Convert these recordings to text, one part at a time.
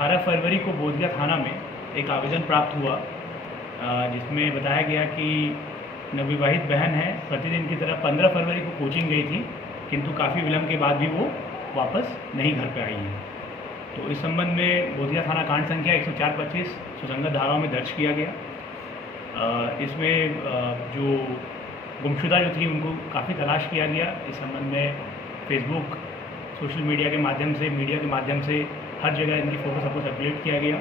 18 फरवरी को बोधगया थाना में एक आवेदन प्राप्त हुआ जिसमें बताया गया कि नवविवाहित बहन है, प्रतिदिन की तरह 15 फरवरी को कोचिंग गई थी, किंतु काफ़ी विलम्ब के बाद भी वो वापस नहीं घर पे आई है। तो इस संबंध में बोधगया थाना कांड संख्या 104-25 सुसंगत धाराओं में दर्ज किया गया। इसमें जो गुमशुदा जो थी उनको काफ़ी तलाश किया गया। इस संबंध में फेसबुक, सोशल मीडिया के माध्यम से हर जगह इनकी फ़ोटो सबको सर्कुलेट किया गया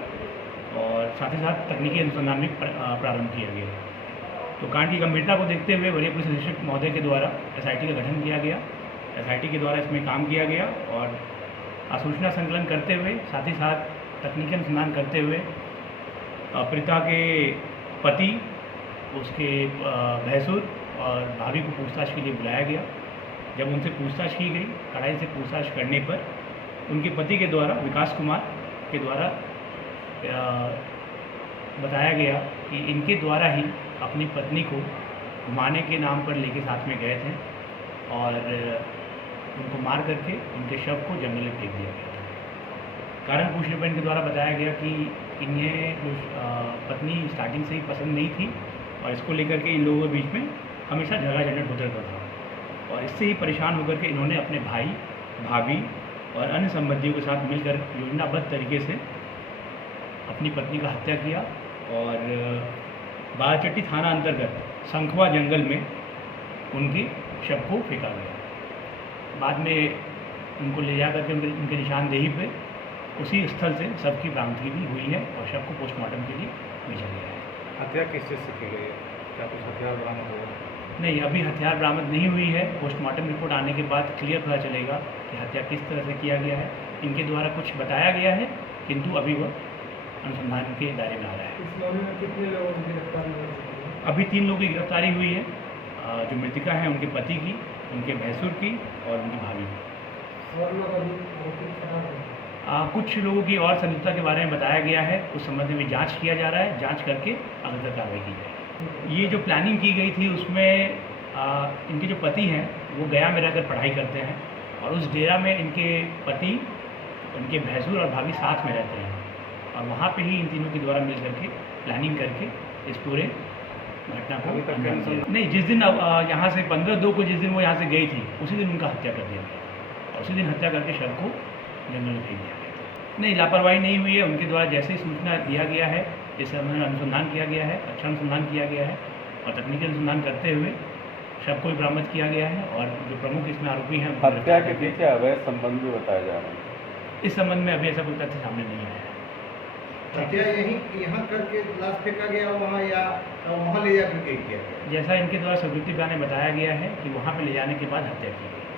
और साथ ही साथ तकनीकी अनुसंधान भी प्रारंभ किया गया। तो कांड की गंभीरता को देखते हुए वरीय पुलिस अधीक्षक महोदय के द्वारा एसआईटी का गठन किया गया। एसआईटी के द्वारा इसमें काम किया गया और आसूचना संकलन करते हुए साथ ही साथ तकनीकी अनुसंधान करते हुए पीड़िता के पति, उसके भैंसुर और भाभी को पूछताछ के लिए बुलाया गया। जब उनसे पूछताछ की गई, कड़ाई से पूछताछ करने पर उनके पति के द्वारा, विकास कुमार के द्वारा बताया गया कि इनके द्वारा ही अपनी पत्नी को घुमाने के नाम पर लेके साथ में गए थे और उनको मार करके उनके शव को जंगल में फेंक दिया गया था। कारण पूछने पर इनके द्वारा बताया गया कि इन्हें जो पत्नी स्टार्टिंग से ही पसंद नहीं थी और इसको लेकर के इन लोगों के बीच में हमेशा झगड़ा झंझट होता रहता था और इससे ही परेशान होकर के इन्होंने अपने भाई, भाभी और अन्य संबंधियों के साथ मिलकर योजनाबद्ध तरीके से अपनी पत्नी का हत्या किया और बाराचट्टी थाना अंतर्गत संखवा जंगल में उनके शव को फेंका गया। बाद में उनको ले जा करके उनके निशानदेही पे उसी स्थल से शव की बरामदगी भी हुई है और शव को पोस्टमार्टम के लिए भेजा गया है। हत्या किस चीज़ से की गई है? क्या कुछ हथियार बरामद हुआ? नहीं, अभी हथियार बरामद नहीं हुई है। पोस्टमार्टम रिपोर्ट आने के बाद क्लियर पता चलेगा कि हत्या किस तरह से किया गया है। इनके द्वारा कुछ बताया गया है किंतु अभी वह अनुसंधान के दायरे में आ रहा है। इस मामले में कितने लोगों की गिरफ्तारी हुई है? अभी 3 लोगों की गिरफ्तारी हुई है, जो मृतिका हैं उनके पति की, उनके भैंसुर की और उनकी भाभी की। और लोग अभी आरोपी फरार हैं। कुछ लोगों की और संदिग्धता के बारे में बताया गया है। उस संबंध में जांच किया जा रहा है, जांच करके आगे कार्रवाई की जाएगी। ये जो प्लानिंग की गई थी उसमें इनके जो पति हैं वो गया में रहकर पढ़ाई करते हैं और उस डेरा में इनके पति, उनके भैंसुर और भाभी साथ में रहते हैं और वहाँ पे ही इन तीनों के द्वारा मिल करके प्लानिंग करके इस पूरे घटना को अंजाम दिया। नहीं, जिस दिन यहाँ से 15/2 को जिस दिन वो यहाँ से गई थी उसी दिन उनका हत्या कर दिया गया और उसी दिन हत्या करके शव को जंगल में फेंक दिया गया। नहीं, लापरवाही नहीं हुई है। उनके द्वारा जैसे ही सूचना दिया गया है, इस संबंध में अनुसंधान किया गया है, अच्छा अनुसंधान किया गया है और तकनीकी अनुसंधान करते हुए शव को भी बरामद किया गया है और जो प्रमुख इसमें आरोपी हैं हत्या के पीछे अवैध संबंध भी बताया जा रहा है। इस संबंध में अभी ऐसा कोई तथ्य सामने नहीं आया है। हत्या यहाँ करके लाश फेंका गया वहाँ या वहाँ ले जाकर के किया गया? जैसा इनके द्वारा स्वीकृति बयान में बताया गया है कि वहाँ पे ले जाने के बाद हत्या की गई।